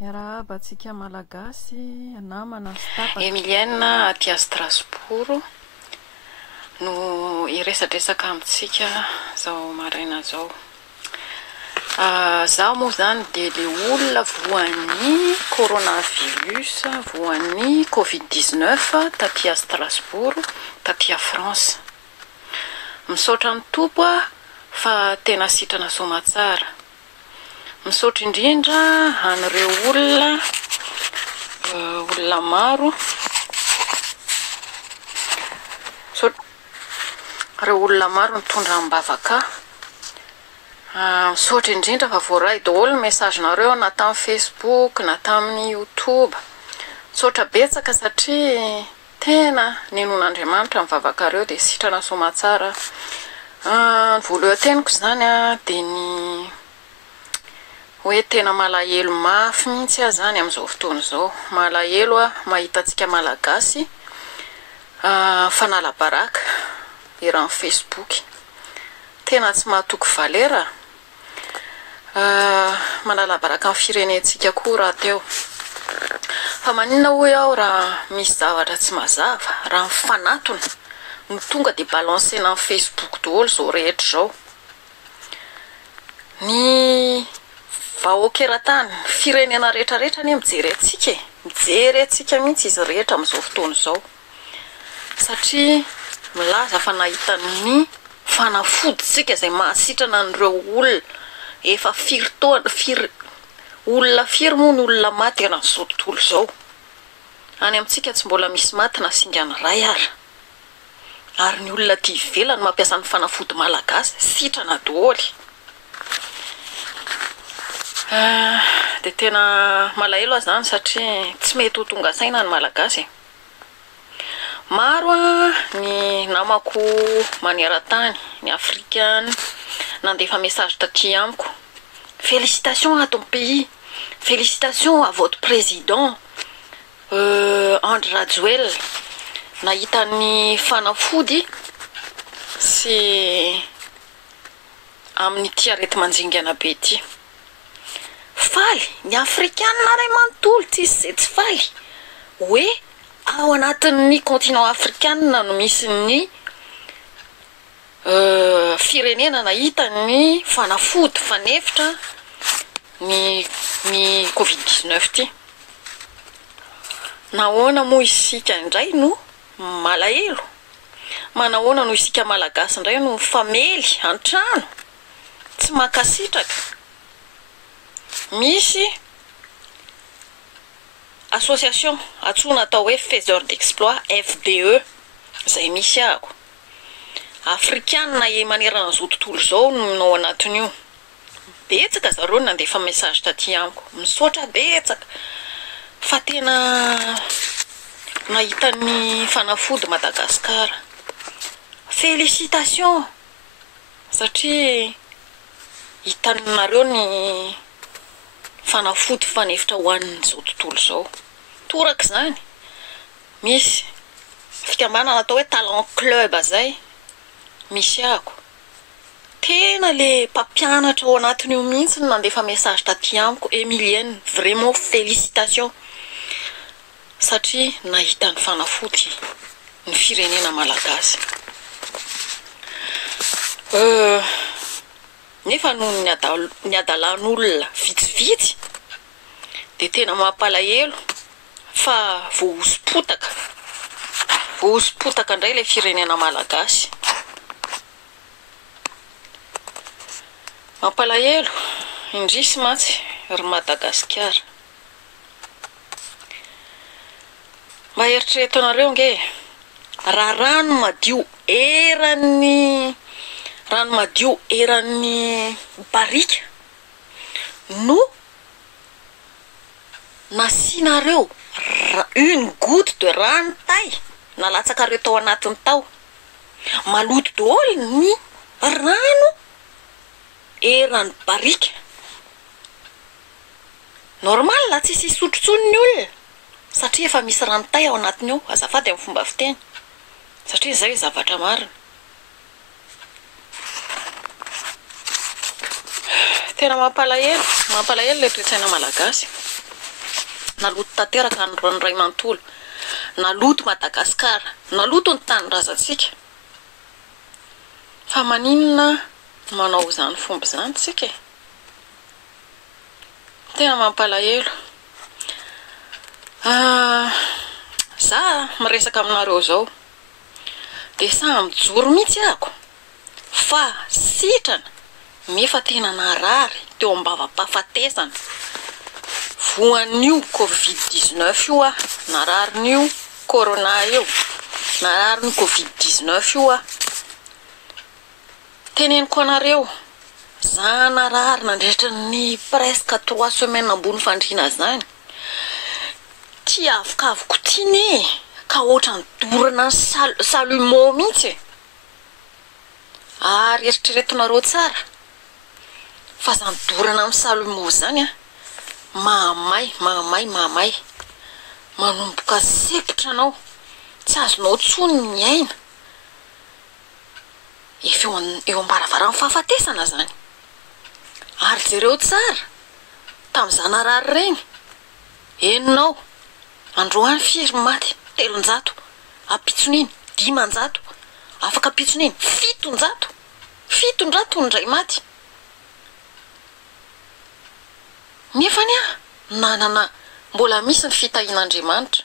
Miarahaba antsika malagasy namana sy tapaka. Emilienne aty à Strasbourg no iresadresaka amintsika zao maraina zao. Zaho moa zany de le olona voan'ny coronavirus, voan'ny Covid-19 taty à Strasbourg, taty à France. Misaotra ny tompo fa tena sitrana somatsara. Misaotra indrindra an'ireo olona maro. Ireo olona maro mitondra ambavaka. Misaotra indrindra fa voaray daholo mesagenareo na tamin'ny Facebook na tamin'ny YouTube. Misaotra betsaka satria tena nenon'Andriamanitra mivavakareo dia sitrana somatsara. Voalohan-teniko zany dia ny hoe tena malahelo mafy mihitsy zany amin'izao fotoana izao. Malahelo mahita antsika malagasy fanala-baraka eran'ny Facebook. Tena tsy mahatoky valera. Manala-baraka amin'ny firenentsika koa raha teo. Fa maninona hoe aho raha misy zavatra tsy mazava, raha mifanatona no tonga dia balansena amin'ny Facebook daholo zao rehetra zao. Ny vahoaka eran-tany, firenena rehetrarehetra ny mijery antsika mihitsy izy rehetra amin'izao fotoana izao. Satria milaza fa nahita ny fanafoditsika izay mahasitrana an'ireo olona efa olona firy moa ny olona maty eran'izao tontolo izao. Any amintsika tsy mbola misy maty na singa ny ray ary ny olona tia ivelany mampiasa ny fanafody malagasy sitrana daholo. Dia tena malahelo zany satria tsy mety ho tonga saina ny malagasy. Maro ny namako maneran-tany, ny africaine, nandefa message taty amiko. Félicitations à ton pays, félicitations à votre président Andry Rajoelina. Nahita ny fanafody sy amin'ny ty arety manjingana be ty. Faly, ny africaine ray manontolo tsisy tsy faly. Hoe ao anatin'ny continent africaine no misy ny firenena nahita ny fanafody fanefitra ny Covid-19 ty. Nahoana moa isika indray no malahelo? Manahoana no isika malagasy indray no famely an-trano tsy makasitraka? Misy association antsoina atao hoe faiseur d'exploit, FDE, izay misy ako. Africaine manerana izao tontolo izao no anatin'io. Betsaka zareo nandefa message taty amiko. Misaotra betsaka fa tena nahita ny fanafody Madagasikara. Félicitations satria hitanareo ny fanafody fanefitra ho an'izao tontolo izao. Toraka zany. Misy fikambanana atao hoe talent club zay. Misy ako. Tena le mpampianatra ao anatin'io mihitsy nandefa message taty amiko. Emilienne, vraiment félicitations. Satria nahita ny fanafody ny firenena malagasy. Nefa no ny adalan'olona vitsivitsy dia tena mampalahelo fa vohospotaka indray le firenena malagasy. Mampalahelo indrisy mantsy ry Madagasikara. Mba eritreretonareo nge raha rano madio eran'ny barika no nasinareo une goutte de rano tay nalatsakareo tao anatin'ny tao, maloto daholo ny rano eran'ny barika. Normal la tsy isotrotsony ny olona satria efa misy rano tay ao anatiny ao. Azafady amin'ny fomba fiteny satria zay zavatra marina. Tena mampalahelo le toe-tsaina malagasy. naloto tanteraka ny ranoray manontolo, naloto Madagasikara, naloto ny tany razantsika. Fa maninona manao zany fomba zany tsika e? Tena mampalahelo. Za miresaka aminareo zao de samy mijoro mihitsy ako fa sitrana mefa tena narary teo ambava-pahafatesana voan'io Covid-19 io nararin'io corona io, narary ny Covid-19 io teneniko anareo, za narary nandritra ny presque 3 semaines ambony fandrina zany. Ty avokavoko tiny ka oatra ny dorana ny salumeau mihitsy. Ary eritreretinareo tsara fa zany dorana amin'ny salumeau zany mahamay manomboka sepotra anao, tsy azonao tsony miaina. Efa eo ambaravarany fahafatesana zany. Ary jereo tsara tamin'izany narary reny, enonao androany firy maty 300, apitsoniny 500, afaka apitsoniny 700 ndray maty. Nefany nanana mbola misy ny fitahin'Andriamanitra,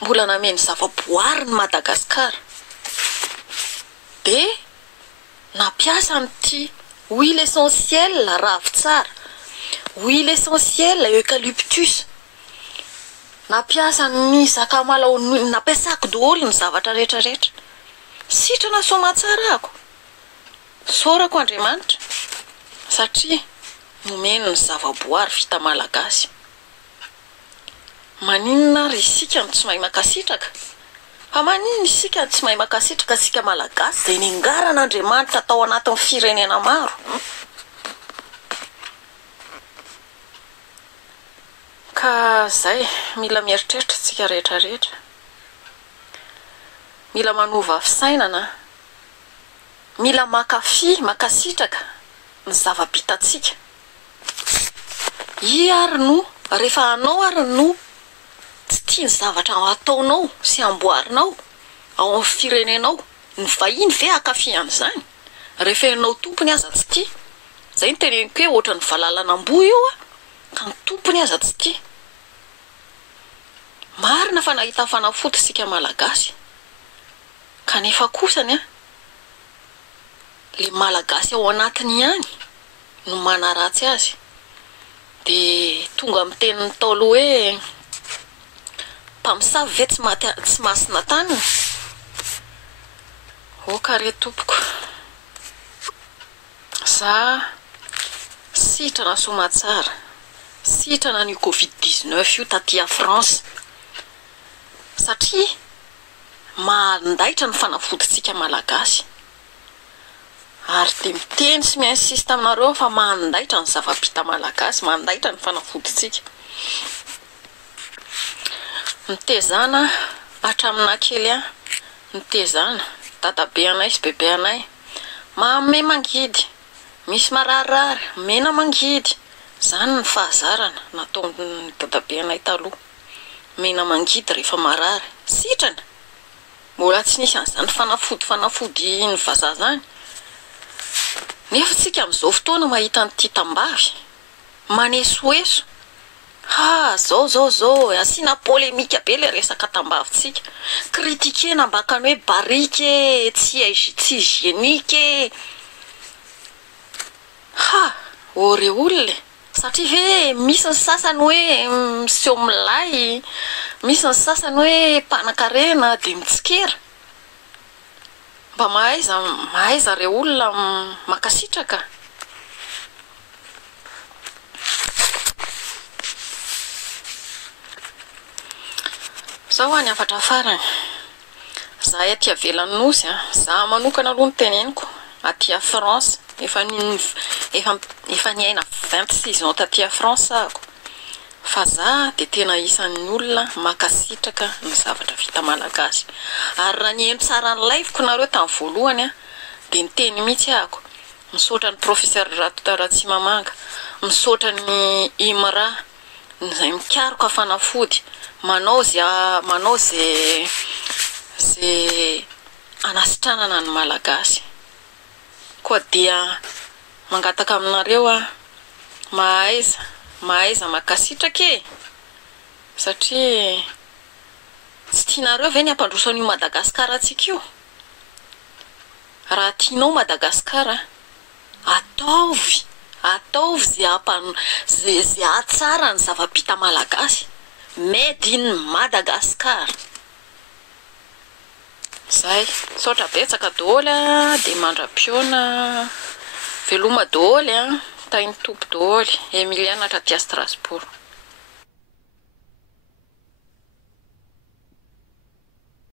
mbola nameny zavaboary ny Madagasikara de napiasa an'ity huile essentielle ravitsara, huile essentielle eucalyptus, napiasa ny sakamalaho, napiasako daholo ny zavatra rehetrarehetra. Sitrana somatsara ako, sorako Andriamanitra satria nomeny ny zavaboary vita malagasy. Maninona ry isika no tsy mahay makasitraka? Fa maninona isika tsy mahay makasitraka sika malagasy zay nengaran'Andriamanitra tao anatin'ny firenena maro? Ka zay mila mieritreritra tsika rehetrarehetra, mila manova fisainana, mila makasitraka ny zava-bitatsika. Ary no rehefa anao ary no tsy tiany zavatra ataonao sy amboarinao ao amin'ny firenenao, ny vahiny ve akafi an'izany? Rehefa ianao tompony aza tsy tia, zay ny teneniko hoe ohatran'ny valalanam-boa io ka ny tompony aza tsy tia. Marina fa nahita fanafody sika malagasy, kanefa kosany le malagasy ao anatiny ihany no manaratsy azy. De tonga amin'ny tenin'ny Ntaolo hoe mpamosavy ve tsy masina taniny? O kare tompoko, za sitrana somatsara, sitrana ny Covid-19 io taty France satria mandaitra ny fanafoditsika malagasy. Ary de miteny sy miinsiste aminareo fa mandaitra ny zava-bita malagasy, mandaitra ny fanafoditsika. Nitezana hatramina kely nitezana dadabe anay sy bebe anay mame mangidy, misy mararary mena mangidy, zany ny fahazarana nataon'ny dadabe anay taloha. Mena mangidy rehefa marary, sitrana mbola tsy nisy an'izany fanafody ny vazaha zany. Nefa tsika amin'izao fotoana mahita an'ity tambavy manesoeso, zao asina polémika be le resaka tambavitsika, kritikena mbakany hoe barike, tsy hygienike. Ore olona satria ve misy ny sasany hoe miseho milay, misy ny sasany hoe mpanan-karena de mitsikera. Mba mahay zareo olona makasitraka. Zao any afatra farany, za aty avelan'ny nosy za manokana aloha ny teneniko aty a France, efa niaina 26 ans taty a France ako. Fa za de tena isan'ny olona makasitraka ny zavatra vita malagasy. Ary raha ny eno tsara ny laiviko nareo tamin'ny voalohany de niteny mihitsy ako, misaotra ny professeur Ratsimamanga, misaotra ny Imra, Zay mikaroka fanafody manao zay anasitranana ny malagasy. Koa dia mangataka aminareo mahaiza makasitraka e, satria tsy tianareo ve ny ampandrosan'io Madagasikara antsika io? Raha tianao Madagasikara, ataovy zay ahatsara ny zava-bita malagasy, made in Madagasikara. Zay, saotra betsaka daholo dia mandra-piona, veloma daholo, tainy topo daholo, Emiliana hatraty à Strasbourg.